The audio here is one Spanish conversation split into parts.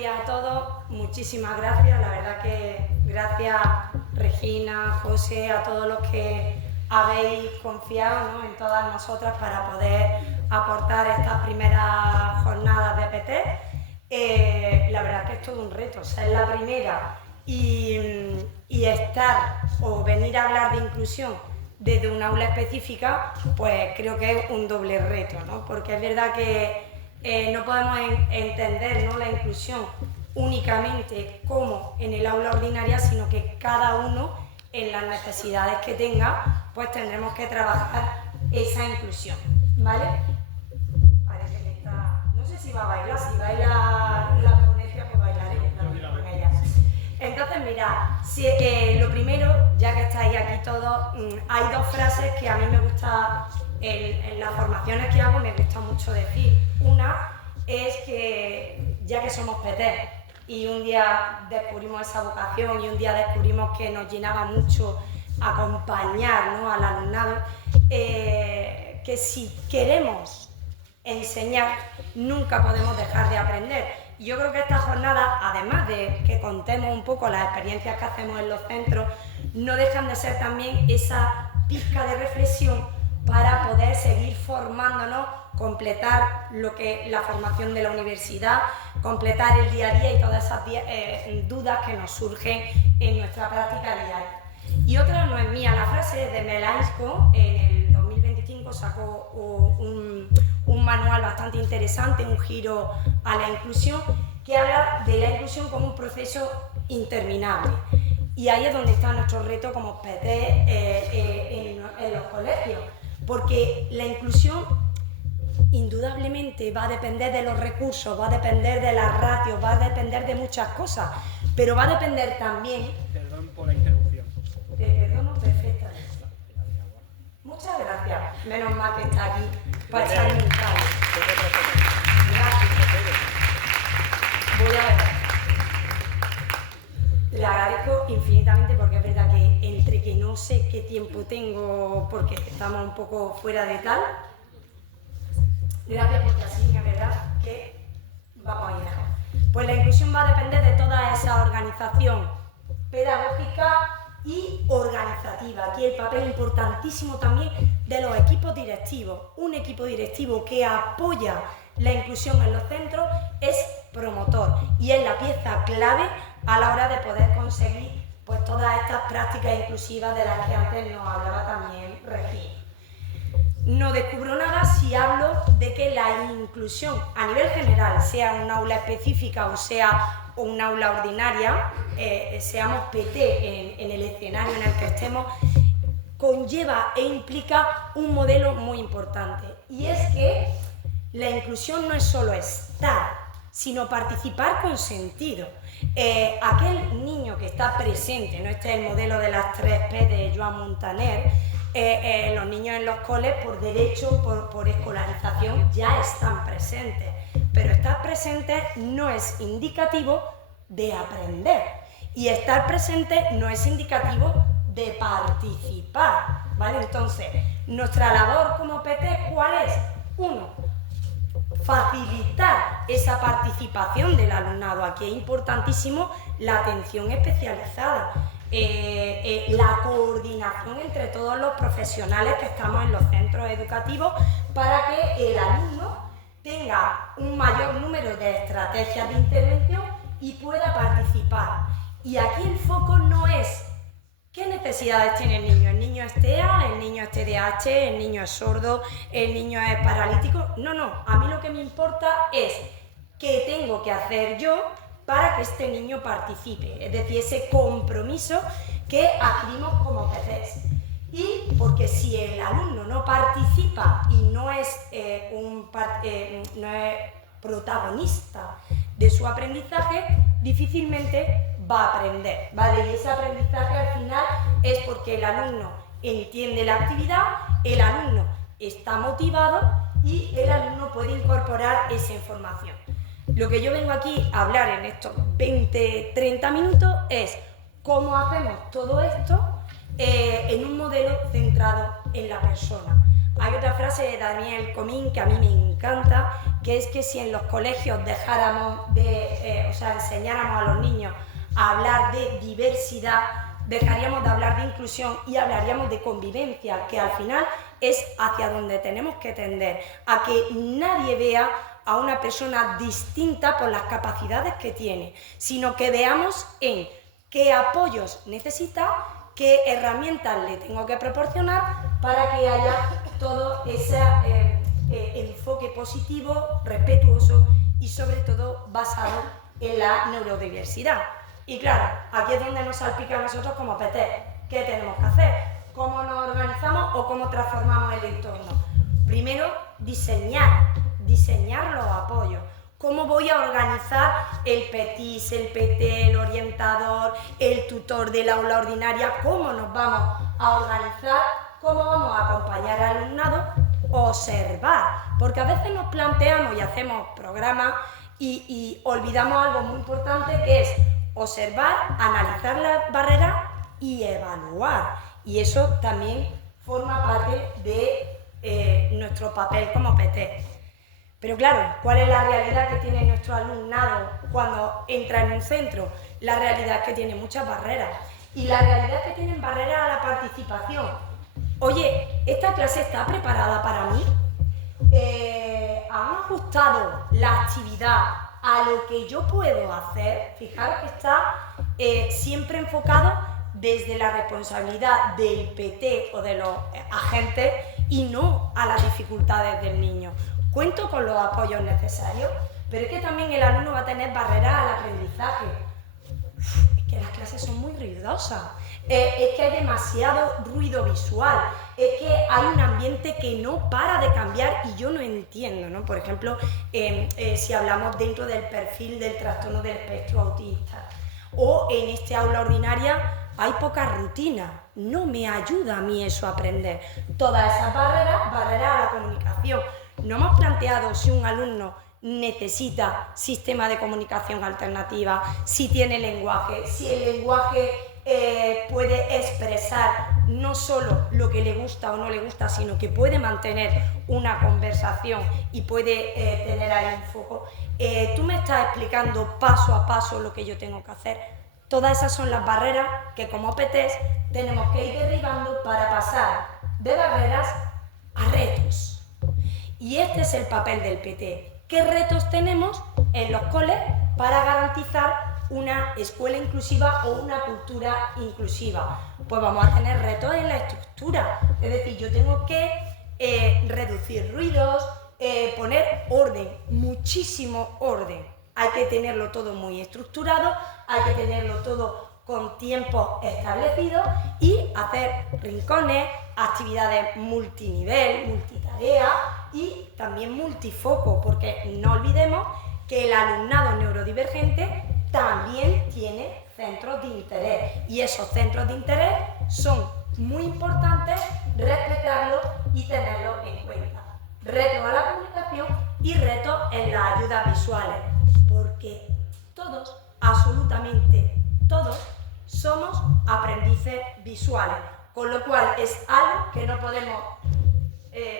días a todos, muchísimas gracias, la verdad que gracias Regina, José, a todos los que habéis confiado, ¿no?, en todas nosotras para poder aportar estas primeras jornadas de PT. La verdad que es todo un reto, o sea, es la primera y estar o venir a hablar de inclusión desde un aula específica, pues creo que es un doble reto, ¿no? Porque es verdad que no podemos entender, ¿no?, la inclusión únicamente como en el aula ordinaria, sino que cada uno en las necesidades que tenga, pues tendremos que trabajar esa inclusión, ¿vale? Parece que está... No sé si va a bailar, si baila la ponencia, pues bailaré también con ella. Entonces, mirad, lo primero, ya que estáis aquí todos, hay dos frases que a mí me gusta, en las formaciones que hago, me gusta mucho decir. Una es que, ya que somos PT, y un día descubrimos esa vocación y un día descubrimos que nos llenaba mucho acompañar, ¿no?, al alumnado, que si queremos enseñar, nunca podemos dejar de aprender. Y yo creo que esta jornada, además de que contemos un poco las experiencias que hacemos en los centros, no dejan de ser también esa pizca de reflexión para poder seguir formándonos, completar lo que la formación de la universidad, completar el día a día y todas esas dudas que nos surgen en nuestra práctica diaria. Y otra no es mía, la frase es de Melanchthon. En el 2025 sacó un manual bastante interesante, un giro a la inclusión, que habla de la inclusión como un proceso interminable. Y ahí es donde está nuestro reto como PT en los colegios, porque la inclusión indudablemente va a depender de los recursos, va a depender de las ratios, va a depender de muchas cosas, pero va a depender también... Perdón por la interrupción. Te perdono perfectamente. Muchas gracias. Menos mal que está aquí para echarme un cable. Gracias. Voy a ver. Le agradezco infinitamente porque es verdad que entre que no sé qué tiempo tengo porque estamos un poco fuera de tal. Gracias porque así es verdad que vamos a ir mejor. Pues la inclusión va a depender de toda esa organización pedagógica y organizativa. Aquí el papel importantísimo también de los equipos directivos. Un equipo directivo que apoya la inclusión en los centros es promotor y es la pieza clave a la hora de poder conseguir, pues, todas estas prácticas inclusivas de las que antes nos hablaba también Regina. No descubro nada si hablo de que la inclusión a nivel general, sea un aula específica o sea un aula ordinaria, seamos PT en el escenario en el que estemos, conlleva e implica un modelo muy importante. Y es que la inclusión no es solo estar, sino participar con sentido. Aquel niño que está presente, ¿no? Este es el modelo de las 3P de Joan Montaner. Los niños en los coles, por derecho, por escolarización, ya están presentes. Pero estar presente no es indicativo de aprender. Y estar presente no es indicativo de participar, ¿vale? Entonces, nuestra labor como PT, ¿cuál es? Uno, facilitar esa participación del alumnado. Aquí es importantísimo la atención especializada. La coordinación entre todos los profesionales que estamos en los centros educativos para que el alumno tenga un mayor número de estrategias de intervención y pueda participar. Y aquí el foco no es qué necesidades tiene el niño. El niño es TEA, el niño es TDAH, el niño es sordo, el niño es paralítico. No, a mí lo que me importa es qué tengo que hacer yo para que este niño participe, es decir, ese compromiso que adquirimos como PTs. Y porque si el alumno no participa y no es protagonista de su aprendizaje, difícilmente va a aprender, ¿vale? Y ese aprendizaje al final es porque el alumno entiende la actividad, el alumno está motivado y el alumno puede incorporar esa información. Lo que yo vengo aquí a hablar en estos 20-30 minutos es cómo hacemos todo esto en un modelo centrado en la persona. Hay otra frase de Daniel Comín que a mí me encanta, que es que si en los colegios dejáramos de, enseñáramos a los niños a hablar de diversidad, dejaríamos de hablar de inclusión y hablaríamos de convivencia, que al final es hacia donde tenemos que tender, a que nadie vea a una persona distinta por las capacidades que tiene, sino que veamos en qué apoyos necesita, qué herramientas le tengo que proporcionar para que haya todo ese enfoque positivo, respetuoso y sobre todo basado en la neurodiversidad. Y claro, aquí es donde nos salpica a nosotros como PT. ¿Qué tenemos que hacer? ¿Cómo nos organizamos o cómo transformamos el entorno? Primero, diseñar los apoyos. ¿Cómo voy a organizar el PETIS, el PT, el orientador, el tutor del aula ordinaria? ¿Cómo nos vamos a organizar? ¿Cómo vamos a acompañar al alumnado? Observar, porque a veces nos planteamos y hacemos programas y olvidamos algo muy importante, que es observar, analizar las barreras y evaluar. Y eso también forma parte de nuestro papel como PT. Pero claro, ¿cuál es la realidad que tiene nuestro alumnado cuando entra en un centro? La realidad es que tiene muchas barreras. Y la realidad es que tienen barreras a la participación. Oye, ¿esta clase está preparada para mí? ¿Han ajustado la actividad a lo que yo puedo hacer? Fijaros que está siempre enfocado desde la responsabilidad del PT o de los agentes y no a las dificultades del niño. Cuento con los apoyos necesarios, pero es que también el alumno va a tener barreras al aprendizaje. Es que las clases son muy ruidosas, es que hay demasiado ruido visual, es que hay un ambiente que no para de cambiar y yo no entiendo, ¿no? Por ejemplo, si hablamos dentro del perfil del trastorno del espectro autista o en este aula ordinaria hay poca rutina, no me ayuda a mí eso a aprender. Todas esas barreras a la comunicación. No hemos planteado si un alumno necesita sistema de comunicación alternativa, si tiene lenguaje, si el lenguaje puede expresar no solo lo que le gusta o no le gusta, sino que puede mantener una conversación y puede tener ahí un foco. Tú me estás explicando paso a paso lo que yo tengo que hacer. Todas esas son las barreras que como PTs tenemos que ir derribando para pasar de barreras a retos. Y este es el papel del PT. ¿Qué retos tenemos en los coles para garantizar una escuela inclusiva o una cultura inclusiva? Pues vamos a tener retos en la estructura. Es decir, yo tengo que reducir ruidos, poner orden, muchísimo orden. Hay que tenerlo todo muy estructurado, hay que tenerlo todo con tiempos establecidos y hacer rincones, actividades multinivel, multitarea y también multifoco, porque no olvidemos que el alumnado neurodivergente también tiene centros de interés y esos centros de interés son muy importantes respetarlos y tenerlos en cuenta. Retos a la comunicación y retos en las ayudas visuales, porque todos, absolutamente todos, somos aprendices visuales, con lo cual es algo que no podemos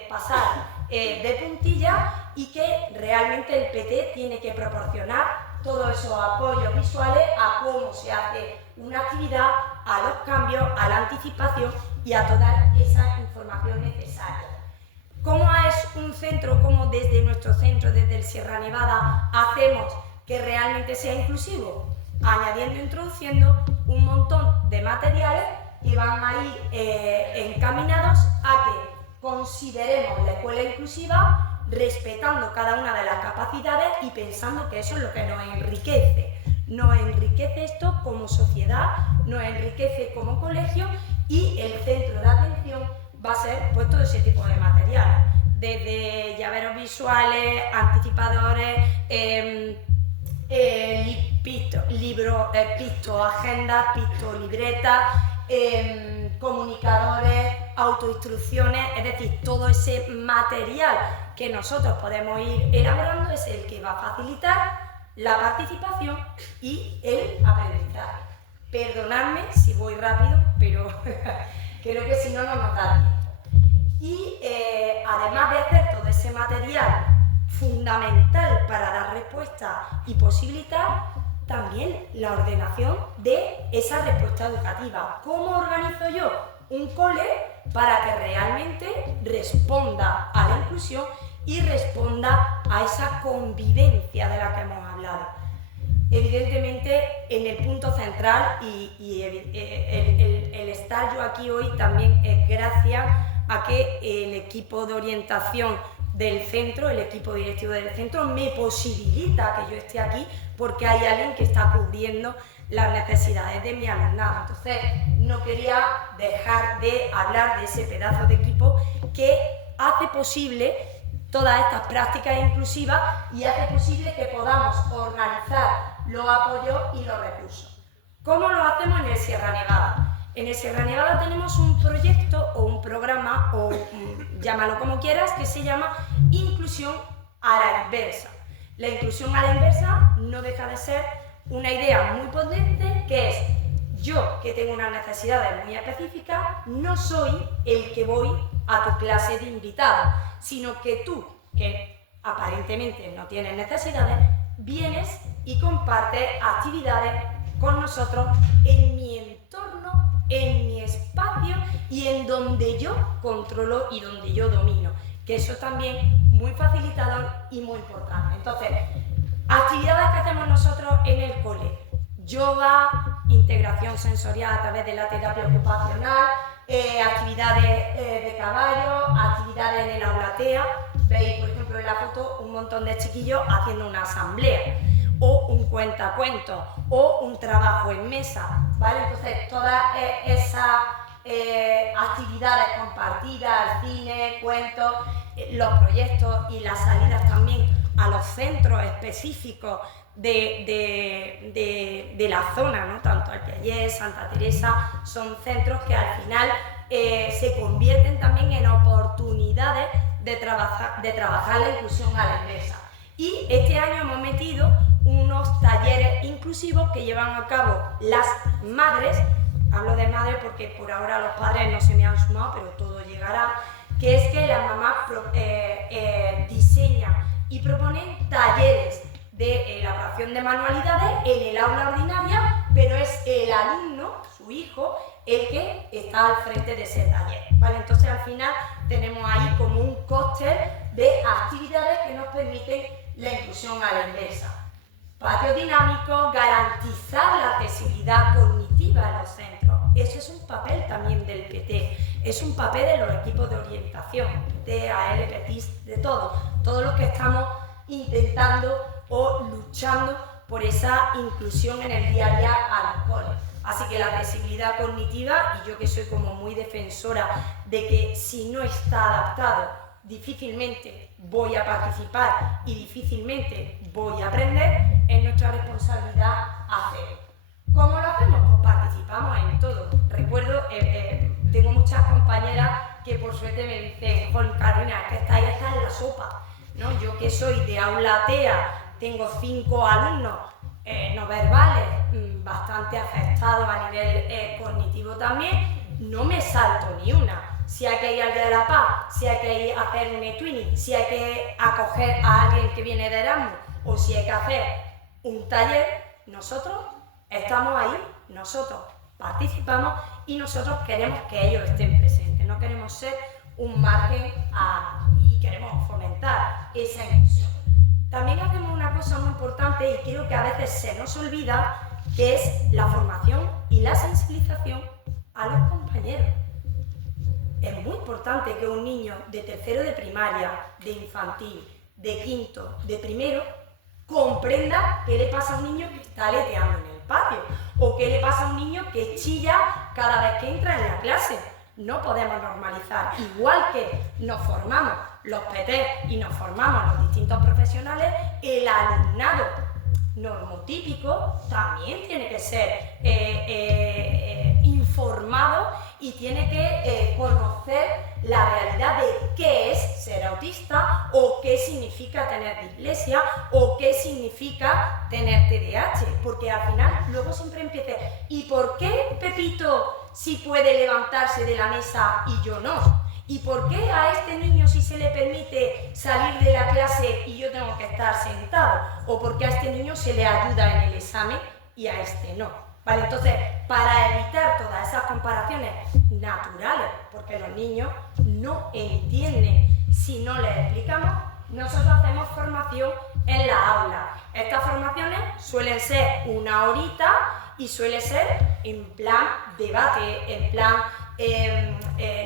pasar de puntilla y que realmente el PT tiene que proporcionar todos esos apoyos visuales a cómo se hace una actividad, a los cambios, a la anticipación y a toda esa información necesaria. ¿Cómo es un centro, como desde nuestro centro, desde el Sierra Nevada, hacemos que realmente sea inclusivo? Añadiendo, introduciendo un montón de materiales que van a ir encaminados a que consideremos la escuela inclusiva respetando cada una de las capacidades y pensando que eso es lo que nos enriquece. Nos enriquece esto como sociedad, nos enriquece como colegio y el centro de atención va a ser pues todo ese tipo de materiales, desde llaveros visuales, anticipadores, agendas, libretas, comunicadores, autoinstrucciones, es decir, todo ese material que nosotros podemos ir elaborando es el que va a facilitar la participación y el aprendizaje. Perdonadme si voy rápido, pero creo que si no, no nos da tiempo. Y además de hacer todo ese material fundamental para dar respuesta y posibilitar, también la ordenación de esa respuesta educativa. ¿Cómo organizo yo un cole para que realmente responda a la inclusión y responda a esa convivencia de la que hemos hablado? Evidentemente, en el punto central, y el estar yo aquí hoy también es gracias a que el equipo de orientación del centro, el equipo directivo del centro, me posibilita que yo esté aquí porque hay alguien que está cubriendo las necesidades de mi alumnado. Entonces, no quería dejar de hablar de ese pedazo de equipo que hace posible todas estas prácticas inclusivas y hace posible que podamos organizar los apoyos y los recursos. ¿Cómo lo hacemos en el Sierra Nevada? En el Sierra Nevada tenemos un proyecto o un programa, o llámalo como quieras, que se llama Inclusión a la Inversa. La inclusión a la inversa no deja de ser una idea muy potente, que es: yo, que tengo unas necesidades muy específicas, no soy el que voy a tu clase de invitado, sino que tú, que aparentemente no tienes necesidades, vienes y compartes actividades con nosotros en mi entorno, en mi espacio y en donde yo controlo y donde yo domino, que eso es también muy facilitador y muy importante. Entonces, actividades que hacemos nosotros en el cole: yoga, integración sensorial a través de la terapia ocupacional, actividades de caballo, actividades en el aula TEA. Veis, por ejemplo, en la foto un montón de chiquillos haciendo una asamblea, o un cuentacuentos, o un trabajo en mesa, ¿vale? Entonces, todas esas actividades compartidas, cine, cuentos, los proyectos y las salidas también a los centros específicos de la zona, ¿no? Tanto Alpiayés, Santa Teresa, son centros que al final se convierten también en oportunidades de trabajar la inclusión a la inversa. Y este año hemos metido unos talleres inclusivos que llevan a cabo las madres. Hablo de madres porque por ahora los padres no se me han sumado, pero todo llegará, que es que las mamás diseñan y proponen talleres de elaboración de manualidades en el aula ordinaria, pero es el alumno, su hijo, el que está al frente de ese taller, ¿vale? Entonces, al final tenemos ahí como un cóctel de actividades que nos permiten la inclusión a la inversa. Patios dinámicos, garantizar la accesibilidad cognitiva en los centros. Eso es un papel también del PT, es un papel de los equipos de orientación, de AL, PETIS, de todos los que estamos intentando o luchando por esa inclusión en el día a día a los coles. Así que la accesibilidad cognitiva, y yo que soy como muy defensora de que si no está adaptado, difícilmente voy a participar y difícilmente voy a aprender, es nuestra responsabilidad hacerlo. ¿Cómo lo hacemos? Pues participamos en todo. Recuerdo, tengo muchas compañeras que por suerte me dicen: Juan Carolina, que estáis en la sopa, ¿no? Yo que soy de aula TEA, tengo 5 alumnos no verbales, bastante afectados a nivel cognitivo también, no me salto ni una. Si hay que ir al Día de la Paz, si hay que ir a hacer un e-twinning, si hay que acoger a alguien que viene de Erasmus, o si hay que hacer un taller, nosotros estamos ahí, nosotros participamos y nosotros queremos que ellos estén presentes, no queremos ser un margen y queremos fomentar esa inclusión. También hacemos una cosa muy importante y creo que a veces se nos olvida, que es la formación y la sensibilización a los compañeros. Es muy importante que un niño de tercero de primaria, de infantil, de quinto, de primero, comprenda qué le pasa a un niño que está aleteando en el patio o qué le pasa a un niño que chilla cada vez que entra en la clase. No podemos normalizar. Igual que nos formamos los PT y nos formamos los distintos profesionales, el alumnado normotípico también tiene que ser informado y tiene que conocer la realidad de qué es ser autista o qué significa tener dislexia o qué significa tener TDAH, porque al final luego siempre empieza: ¿y por qué Pepito sí puede levantarse de la mesa y yo no? ¿Y por qué a este niño sí se le permite salir de la clase y yo tengo que estar sentado? ¿O por qué a este niño se le ayuda en el examen y a este no? ¿Vale? Entonces, para evitar todas esas comparaciones naturales, porque los niños no entienden si no les explicamos, nosotros hacemos formación en la aula. Estas formaciones suelen ser una horita y suele ser en plan debate, en plan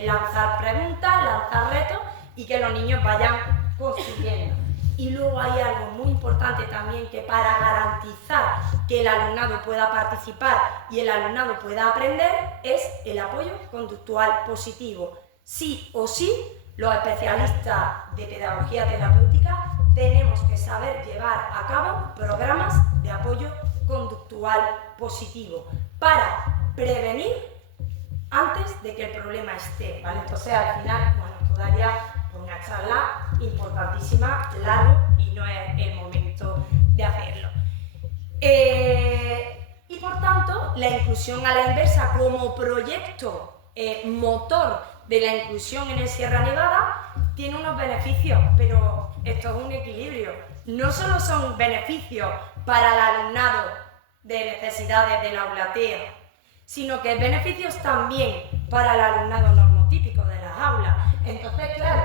lanzar preguntas, lanzar retos y que los niños vayan construyendo. Y luego hay algo muy importante también, que para garantizar que el alumnado pueda participar y el alumnado pueda aprender, es el apoyo conductual positivo. Sí o sí, los especialistas de pedagogía terapéutica tenemos que saber llevar a cabo programas de apoyo conductual positivo para prevenir antes de que el problema esté, ¿vale? Entonces, al final, bueno, todavía una charla importantísima, largo, y no es el momento de hacerlo. Y por tanto, la inclusión a la inversa como proyecto motor de la inclusión en el Sierra Nevada tiene unos beneficios, pero esto es un equilibrio. No solo son beneficios para el alumnado de necesidades del aula TEA, sino que beneficios también para el alumnado normotípico de las aulas. Entonces, claro,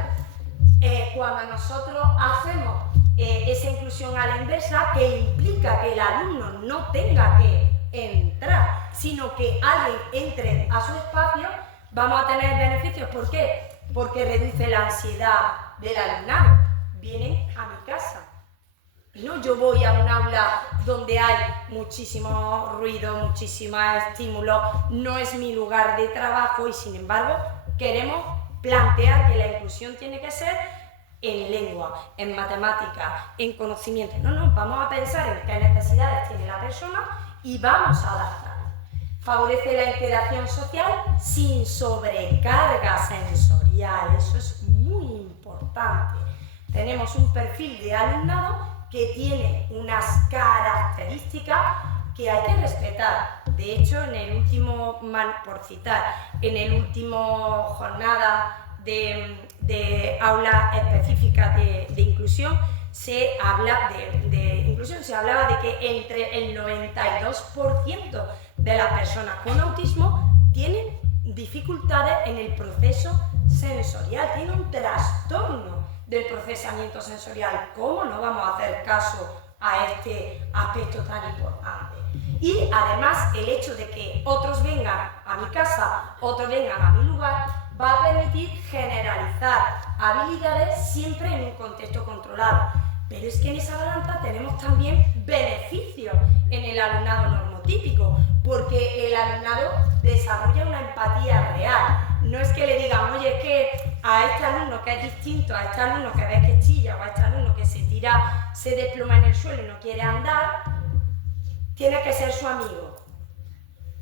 cuando nosotros hacemos esa inclusión a la inversa, que implica que el alumno no tenga que entrar, sino que alguien entre a su espacio, vamos a tener beneficios. ¿Por qué? Porque reduce la ansiedad del alumnado. Vienen a mi casa. No, yo voy a un aula donde hay muchísimo ruido, muchísimos estímulos, no es mi lugar de trabajo y sin embargo queremos plantear que la inclusión tiene que ser en lengua, en matemáticas, en conocimiento. No, vamos a pensar en qué necesidades tiene la persona y vamos a adaptarlo. Favorece la interacción social sin sobrecarga sensorial, eso es muy importante. Tenemos un perfil de alumnado que tiene unas características que hay que respetar. De hecho, en el último, por citar, en el último jornada de aula específica de inclusión, se habla de inclusión, se hablaba de que entre el 92% de las personas con autismo tienen dificultades en el proceso sensorial, tienen un trastorno del procesamiento sensorial. ¿Cómo no vamos a hacer caso a este aspecto tan importante? Y además el hecho de que otros vengan a mi casa, otros vengan a mi lugar, va a permitir generalizar habilidades siempre en un contexto controlado. Pero es que en esa balanza tenemos también beneficios en el alumnado normotípico, porque el alumnado desarrolla una empatía real. No es que le digan, oye, es que a este alumno que es distinto, a este alumno que ves que chilla o a este alumno que se tira, se desploma en el suelo y no quiere andar, tiene que ser su amigo.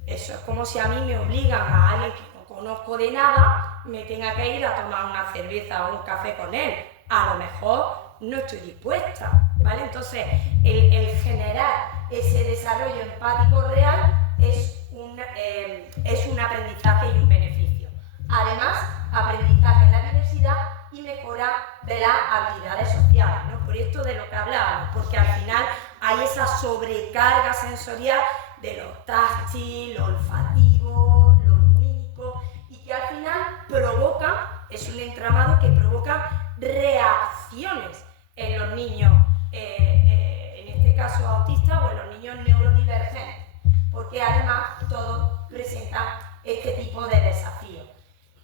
Eso es como si a mí me obligan a alguien que no conozco de nada, me tenga que ir a tomar una cerveza o un café con él. A lo mejor no estoy dispuesta, ¿vale? Entonces, el generar ese desarrollo empático real es un aprendizaje y un beneficio. Además, aprendizaje en la diversidad y mejora de las habilidades sociales, ¿no? Por esto de lo que hablábamos, porque al final hay esa sobrecarga sensorial de lo táctil, lo olfativo, lo lumínico, y que al final provocan, es un entramado que provoca reacciones en los niños, en este caso autistas o en los niños neurodivergentes, porque además todos presentan este tipo de desafíos.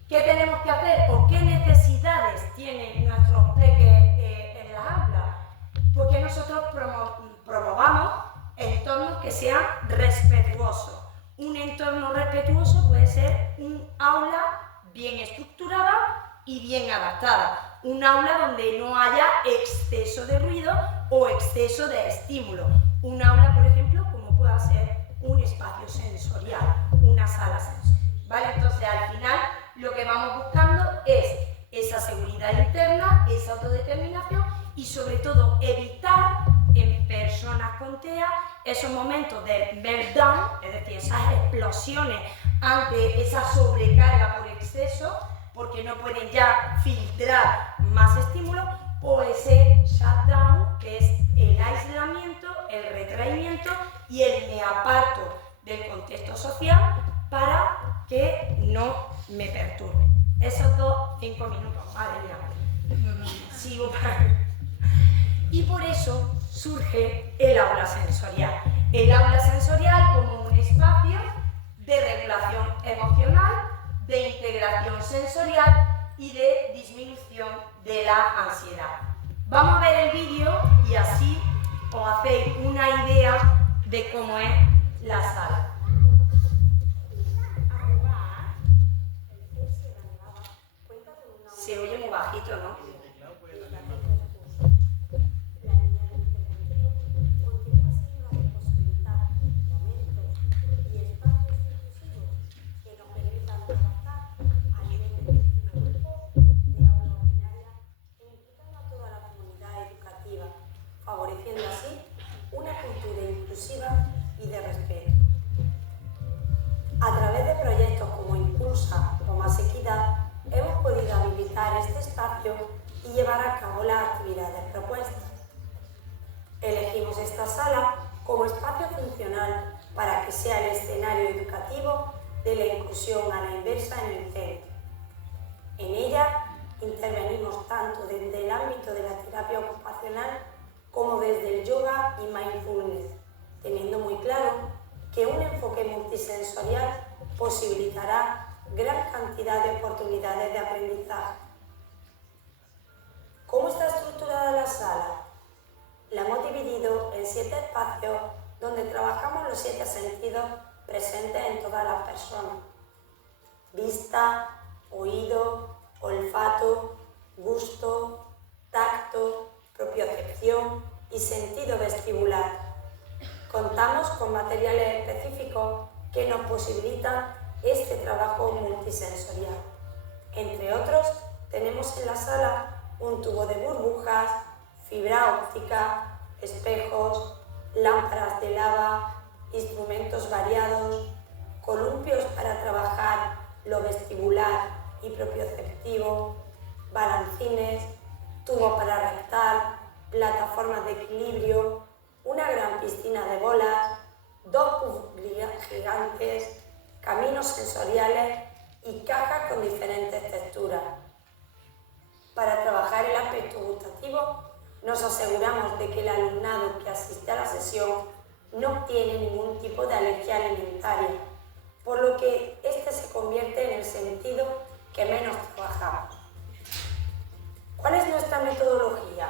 ¿Qué tenemos que hacer o qué necesidades tienen nuestros peques en las aulas? Pues que nosotros promovamos entornos que sean respetuosos. Un entorno respetuoso puede ser un aula bien estructurada y bien adaptada. Un aula donde no haya exceso de ruido o exceso de estímulo. Un aula, por ejemplo, como pueda ser un espacio sensorial, una sala sensorial, ¿vale? Entonces, al final, lo que vamos buscando es esa seguridad interna, esa autodeterminación y, sobre todo, evitar en personas con TEA esos momentos de meltdown, es decir, esas explosiones ante esa sobrecarga por exceso, porque no pueden ya filtrar más estímulos, o ese shutdown, que es el aislamiento, el retraimiento y el me aparto del contexto social para que no me perturbe. Esos 5 minutos, madre mía, sigo para... Y por eso surge el aula sensorial. El aula sensorial como un espacio de regulación emocional, de integración sensorial y de disminución de la ansiedad. Vamos a ver el vídeo y así os hacéis una idea de cómo es la sala. Se oye muy bajito, ¿no? Favoreciendo así una cultura inclusiva y de respeto. A través de proyectos como Impulsa o Más Equidad, hemos podido habilitar este espacio y llevar a cabo las actividades propuestas. Elegimos esta sala como espacio funcional para que sea el escenario educativo de la inclusión a la inversa en el centro. En ella intervenimos tanto desde el ámbito de la terapia ocupacional como desde el yoga y mindfulness, teniendo muy claro que un enfoque multisensorial posibilitará gran cantidad de oportunidades de aprendizaje. ¿Cómo está estructurada la sala? La hemos dividido en 7 espacios donde trabajamos los 7 sentidos presentes en todas las personas: vista, oído, olfato, gusto, tacto, propiocepción y sentido vestibular. Contamos con materiales específicos que nos posibilitan este trabajo multisensorial. Entre otros, tenemos en la sala un tubo de burbujas, fibra óptica, espejos, lámparas de lava, instrumentos variados, columpios para trabajar lo vestibular y propioceptivo, balancines, tubo para rectar, plataformas de equilibrio, una gran piscina de bolas, 2 puzzles gigantes, caminos sensoriales y cajas con diferentes texturas. Para trabajar el aspecto gustativo, nos aseguramos de que el alumnado que asiste a la sesión no tiene ningún tipo de alergia alimentaria, por lo que este se convierte en el sentido que menos trabajamos. ¿Cuál es nuestra metodología?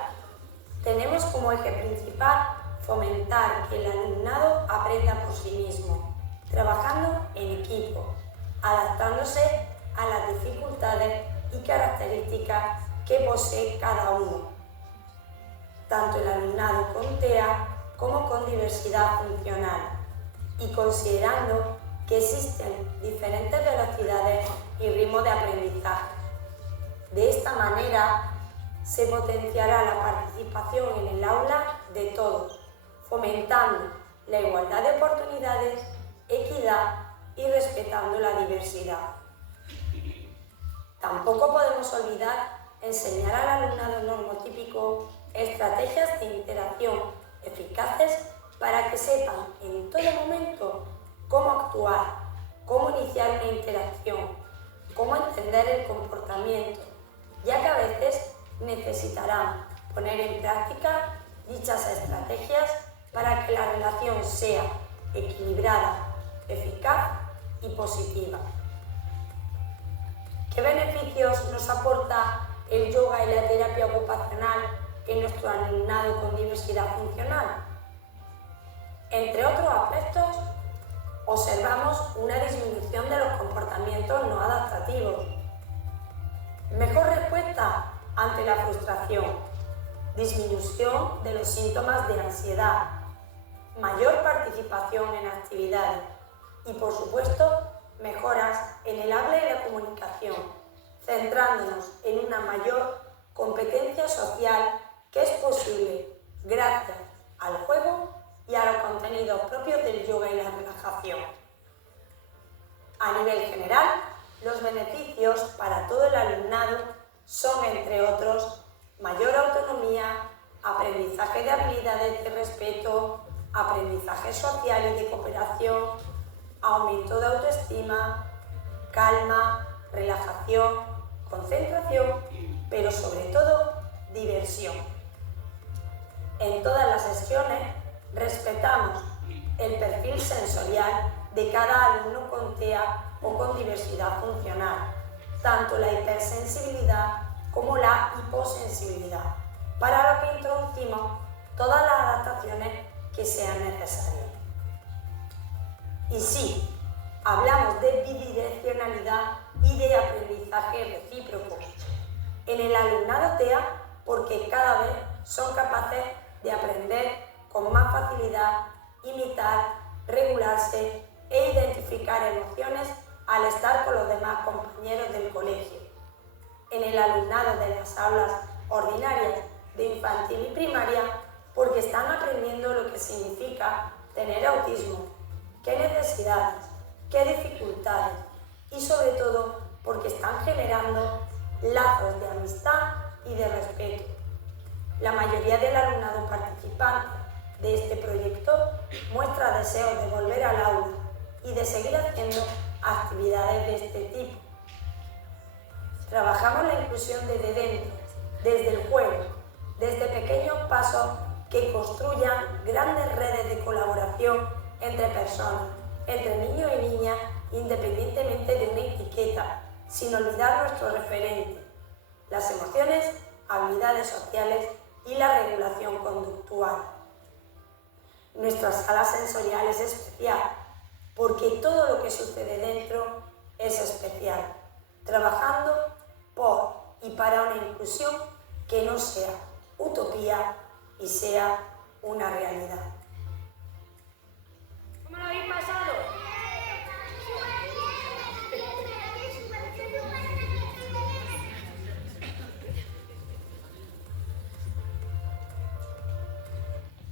Tenemos como eje principal fomentar que el alumnado aprenda por sí mismo, trabajando en equipo, adaptándose a las dificultades y características que posee cada uno, tanto el alumnado con TEA como con diversidad funcional, y considerando que existen diferentes velocidades y ritmos de aprendizaje. De esta manera, se potenciará la participación en el aula de todos, fomentando la igualdad de oportunidades, equidad y respetando la diversidad. Tampoco podemos olvidar enseñar al alumnado normotípico estrategias de interacción eficaces para que sepan en todo momento cómo actuar, cómo iniciar una interacción, cómo entender el comportamiento, ya que a veces necesitarán poner en práctica dichas estrategias para que la relación sea equilibrada, eficaz y positiva. ¿Qué beneficios nos aporta el yoga y la terapia ocupacional en nuestro alumnado con diversidad funcional? Entre otros aspectos, observamos una disminución de los comportamientos no adaptativos, mejor respuesta ante la frustración, disminución de los síntomas de ansiedad, mayor participación en actividades y, por supuesto, mejoras en el habla y la comunicación, centrándonos en una mayor competencia social que es posible gracias al juego y a los contenidos propios del yoga y la relajación. A nivel general, Los beneficios para todo el alumnado son, entre otros, mayor autonomía, aprendizaje de habilidades de respeto, aprendizaje social y de cooperación, aumento de autoestima, calma, relajación, concentración, pero sobre todo diversión. En todas las sesiones respetamos el perfil sensorial de cada alumno con TEA o con diversidad funcional, tanto la hipersensibilidad como la hiposensibilidad, para lo que introducimos todas las adaptaciones que sean necesarias. Y sí, hablamos de bidireccionalidad y de aprendizaje recíproco en el alumnado TEA, porque cada vez son capaces de aprender con más facilidad, imitar, regularse e identificar emociones al estar con los demás compañeros del colegio. En el alumnado de las aulas ordinarias de infantil y primaria, porque están aprendiendo lo que significa tener autismo, qué necesidades, qué dificultades y sobre todo porque están generando lazos de amistad y de respeto. La mayoría del alumnado participante de este proyecto muestra deseos de volver al aula y de seguir haciendo actividades de este tipo. Trabajamos la inclusión desde dentro, desde el juego, desde pequeños pasos que construyan grandes redes de colaboración entre personas, entre niños y niñas, independientemente de una etiqueta, sin olvidar nuestro referente, las emociones, habilidades sociales y la regulación conductual. Nuestra sala sensorial es especial porque todo lo que sucede dentro es especial, trabajando por y para una inclusión que no sea utopía y sea una realidad. ¿Cómo lo habéis pasado?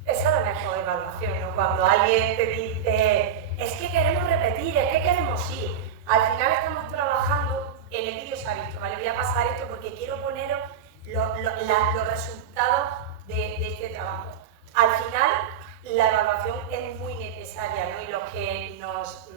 Esa es la mejor evaluación, ¿no? Cuando alguien te dice, es que queremos repetir, es que queremos ir. Al final estamos trabajando, en el vídeo se ha visto, ¿vale? Voy a pasar esto porque quiero poneros los resultados de este trabajo. Al final, la evaluación es muy necesaria, ¿no? Y lo que nos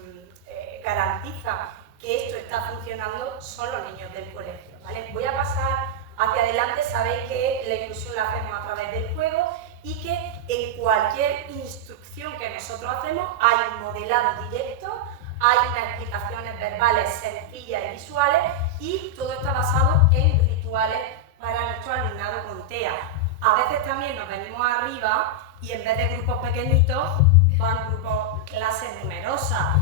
garantiza que esto está funcionando son los niños del colegio, ¿vale? Voy a pasar hacia adelante. Sabéis que la inclusión la hacemos a través del juego y que en cualquier instrucción que nosotros hacemos hay un modelado directo, hay unas explicaciones verbales sencillas y visuales y todo está basado en rituales para nuestro alumnado con TEA. A veces también nos venimos arriba y en vez de grupos pequeñitos van grupos, clases numerosas.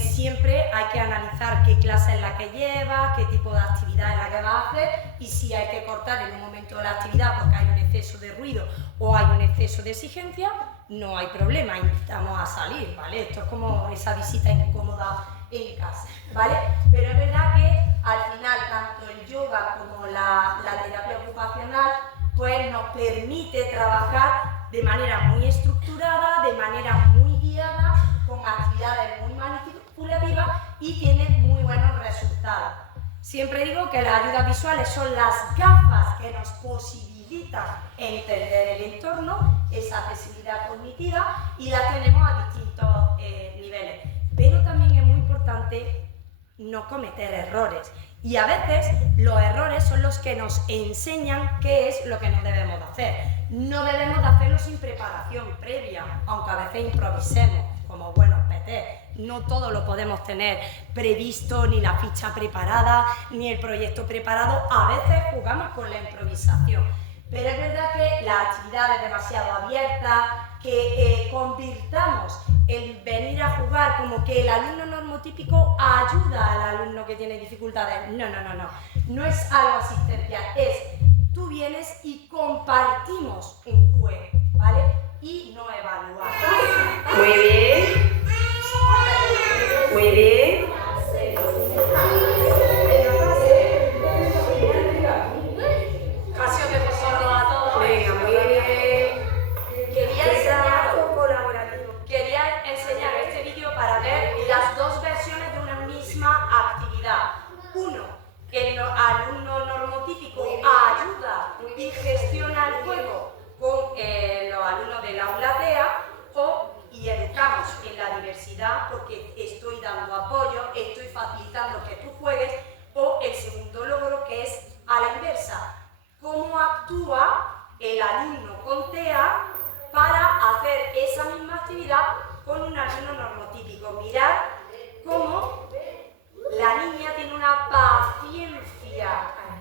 Siempre hay que analizar qué clase es la que lleva, qué tipo de actividad es la que va a hacer y si hay que cortar en un momento la actividad porque hay un exceso de ruido o hay un exceso de exigencia, no hay problema, invitamos a salir, ¿vale? Esto es como esa visita incómoda en casa, ¿vale? Pero es verdad que al final tanto el yoga como la terapia ocupacional pues nos permite trabajar de manera muy estructurada, de manera muy guiada, con actividades muy manipulativas y tiene muy buenos resultados. Siempre digo que las ayudas visuales son las gafas que nos posibilitan entender el entorno, esa accesibilidad cognitiva, y las tenemos a distintos niveles. Pero también es muy importante no cometer errores. Y a veces los errores son los que nos enseñan qué es lo que no debemos de hacer. No debemos de hacerlo sin preparación previa, aunque a veces improvisemos, como buenos PT. No todo lo podemos tener previsto, ni la ficha preparada, ni el proyecto preparado. A veces jugamos con la improvisación. Pero es verdad que las actividades demasiado abiertas, que convirtamos el venir a jugar como que el alumno normotípico ayuda al alumno que tiene dificultades. No. No es algo asistencial, es tú vienes y compartimos un juego, ¿vale? Y no evaluar. Muy bien. Muy bien. Casi os dejo solo a todos. Venga, muy bien. Quería enseñar este vídeo para ver las dos versiones de una misma actividad. diversidad porque estoy dando apoyo, estoy facilitando que tú juegues, o el segundo logro, que es a la inversa, cómo actúa el alumno con TEA para hacer esa misma actividad con un alumno normotípico. Mirad cómo la niña tiene una paciencia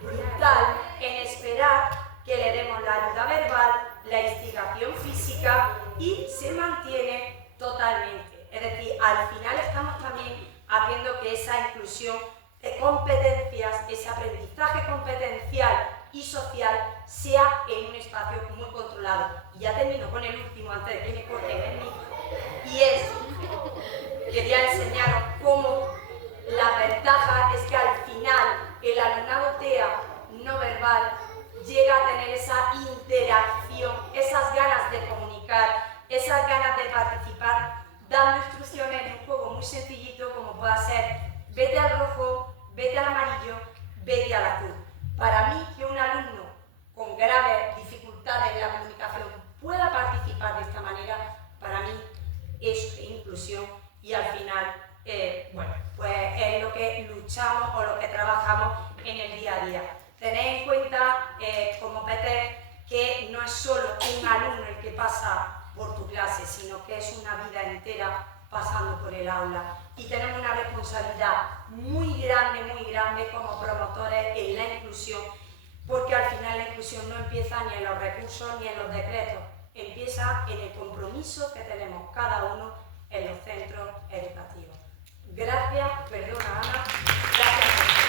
brutal en esperar que le demos la ayuda verbal, la instigación física, y se mantiene totalmente. Es decir, al final estamos también haciendo que esa inclusión de competencias, ese aprendizaje competencial y social sea en un espacio muy controlado. Y ya termino con el último antes de que me corten el micro. Y es, quería enseñaros cómo la ventaja es que al final el alumnado TEA no verbal llega a tener esa interacción, esas ganas de comunicar, esas ganas de participar, dando instrucciones en un juego muy sencillito como pueda ser vete al rojo, vete al amarillo, vete al azul. Para mí, que un alumno con graves dificultades en la comunicación pueda participar de esta manera, para mí es inclusión, y al final, bueno, pues es lo que luchamos o lo que trabajamos en el día a día. Tened en cuenta, como Peter, que no es solo un alumno el que pasa por tu clase, sino que es una vida entera pasando por el aula. Y tenemos una responsabilidad muy grande como promotores en la inclusión, porque al final la inclusión no empieza ni en los recursos ni en los decretos, empieza en el compromiso que tenemos cada uno en los centros educativos. Gracias, perdona Ana, gracias.